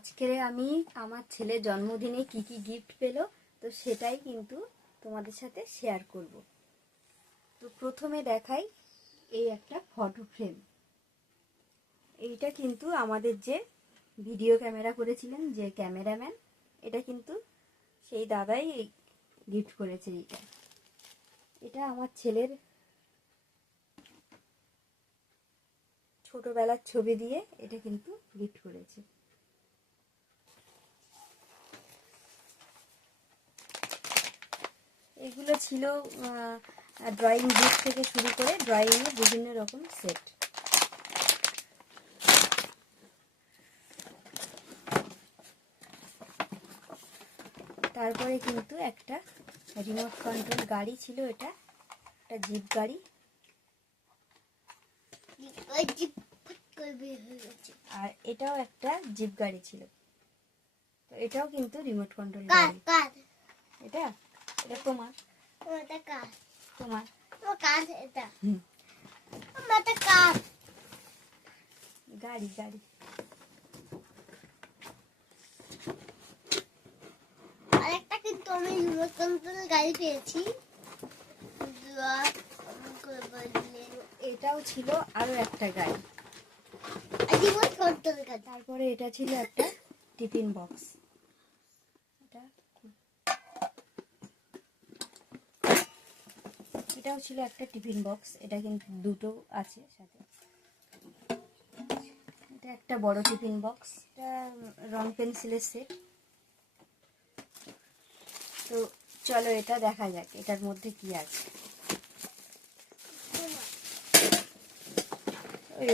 আজকে আমি আমার ছেলে জন্মদিনে কি কি গিফট পেল, তো সেটাই কিন্তু তোমাদের সাথে শেয়ার করব। তো প্রথমে দেখাই এই একটা ফটো ফ্রেম এইটা কিন্তু আমাদের যে ভিডিও ক্যামেরা করেছিলেন যে ক্যামেরাম্যান এটা কিন্তু সেই দাদাই গিফট করেছে এইটা। এটা আমার ছেলের ছোটবেলার ছবি দিয়ে এটা কিন্তু গিফট করেছে। এগুলো ছিল ড্রয়িং বুক থেকে শুরু করে ড্রয়িংয়ের বিভিন্ন রকম সেট তারপরে কিন্তু একটা রিমোট কন্ট্রোল গাড়ি ছিল এটা একটা জিপ গাড়ি। আর এটাও একটা জিপ গাড়ি ছিল। তো এটাও কিন্তু রিমোট কন্ট্রোল গাড়ি। এটা? এটা তোমার? ওটা কার? তোমার? ও কার এটা? হুম। ওটা কার? গাড়ি গাড়ি। আরেকটা কিন্তু আমি রিমোট কন্ট্রোল গাড়ি পেয়েছি। এটাও ছিল আরও একটা গাড়ি। রিমোট কন্ট্রোল গাড়ি। তারপরে এটা ছিল একটা টিফিন বক্স। এটাও ছিল একটা টিফিন বক্স এটা কিন্তু দুটো আছে সাথে। এটা একটা বড় টিফিন বক্স এটা রং পেন্সিলের সেট। তো চলো এটা দেখা যাক এটার মধ্যে কি আছে।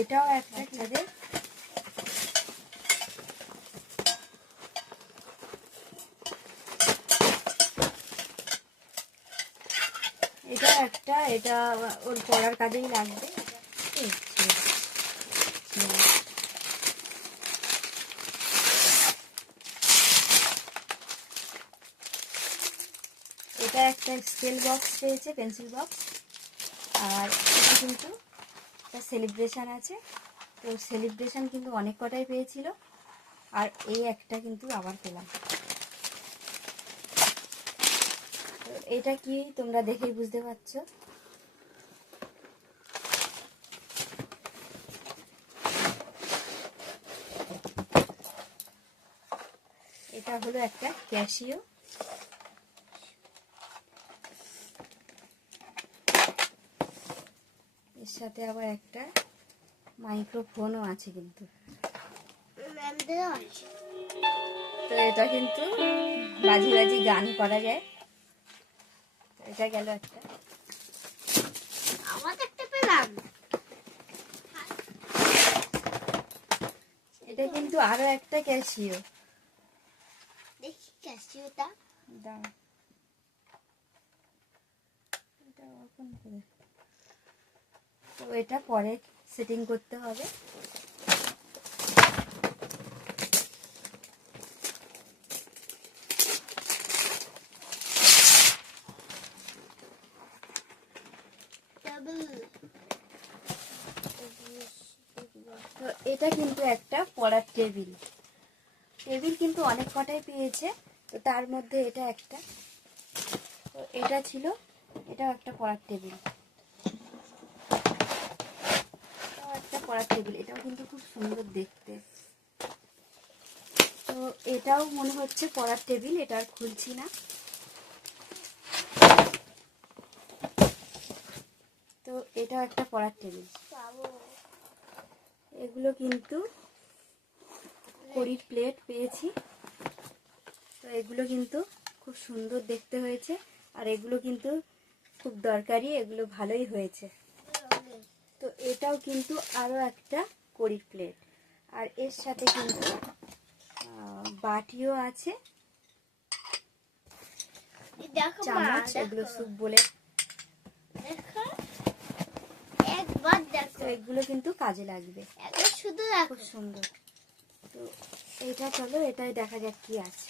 এটাও একটা তাদের এটা একটা, এটা ওর পড়ার কাজেই লাগবে। এটা একটা স্কেল বক্স পেয়েছে পেন্সিল বক্স আর এটা কিন্তু একটা সেলিব্রেশন আছে। তো সেলিব্রেশন কিন্তু অনেক কটাই পেয়েছিল। আর এই একটা কিন্তু আবার পেলাম তো এটা কি তোমরা দেখেই বুঝতে পারছ? এটা হলো একটা ক্যাশিও। এর সাথে আবার একটা মাইক্রোফোনও আছে কিন্তু। তো এটা কিন্তু বাজি বাজি গান করা যায়। এটা গেল একটা। আবার একটা পেলাম। এটা কিন্তু আরও একটা ক্যাশিও দেখি ক্যাসিওটা দাও। এটা open করে। তো এটা পরে সেটিং করতে হবে ডাবল তো এটা কিন্তু একটা পড়ার টেবিল। টেবিল কিন্তু অনেক কটাই পেয়েছে, তো তার মধ্যে এটা একটা। তো এটা ছিল, এটাও একটা পড়ার টেবিল। একটা পড়ার টেবিল, এটাও কিন্তু খুব সুন্দর দেখতে। তো এটাও মনে হচ্ছে পড়ার টেবিল, এটা আর খুলছি না। তো এটাও একটা পড়ার টেবিল। এগুলো কিন্তু কড়ির প্লেট পেয়েছি। তো এগুলো কিন্তু খুব সুন্দর দেখতে হয়েছে। আর এগুলো কিন্তু খুব দরকারি এগুলো ভালোই হয়েছে। তো এটাও কিন্তু আরও একটা কড়ির প্লেট আর এর সাথে কিন্তু বাটিও আছে। চামচ এগুলো স্যুপ বলে এগুলো কিন্তু কাজে লাগবে। শুধু খুব সুন্দর। তো এটা চলো এটাই দেখা যাক কি আছে।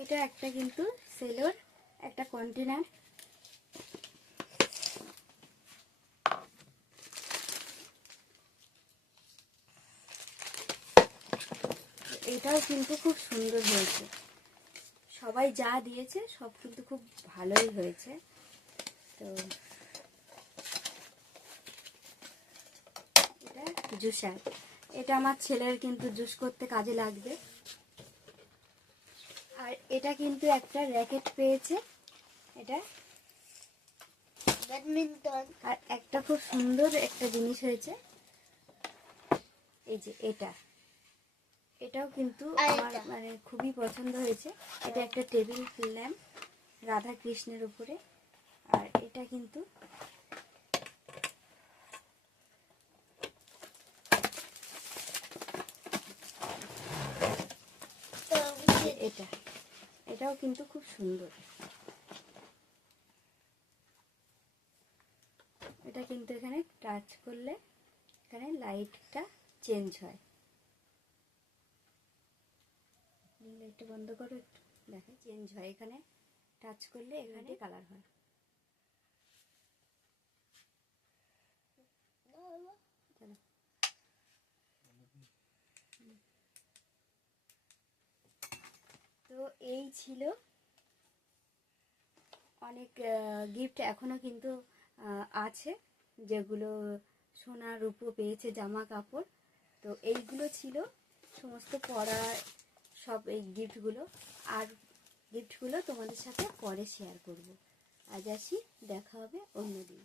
এটা একটা কিন্তু সেলোর একটা কন্টেনার এটাও কিন্তু খুব সুন্দর হয়েছে। সবাই যা দিয়েছে, সব কিন্তু খুব ভালোই হয়েছে। তো এটা জুসার এটা আমার ছেলের কিন্তু জুস করতে কাজে লাগবে। এটা কিন্তু একটা র্যাকেট পেয়েছে। এটা ব্যাডমিন্টন। আর একটা খুব সুন্দর একটা জিনিস হয়েছে। এই যে এটা। এটাও কিন্তু আমার মানে খুবই পছন্দ হয়েছে। এটা একটা টেবিল ল্যাম্প রাধা কৃষ্ণের উপরে। আর এটা কিন্তু এটা। এটাও কিন্তু খুব সুন্দর। এটা কিন্তু এখানে টাচ করলে এখানে লাইটটা চেঞ্জ হয়। লাইটটা বন্ধ করো একটু দেখো চেঞ্জ হয়। এখানে টাচ করলে এখানে কালার হয় চলো তো এই ছিল। অনেক গিফট এখনও কিন্তু আছে, যেগুলো সোনা, রূপো পেয়েছে জামা কাপড় তো এইগুলো ছিল, সমস্ত পড়া সব এই গিফটগুলো আর গিফটগুলো তোমাদের সাথে পরে শেয়ার করব। আজ আসি, দেখা হবে অন্যদিন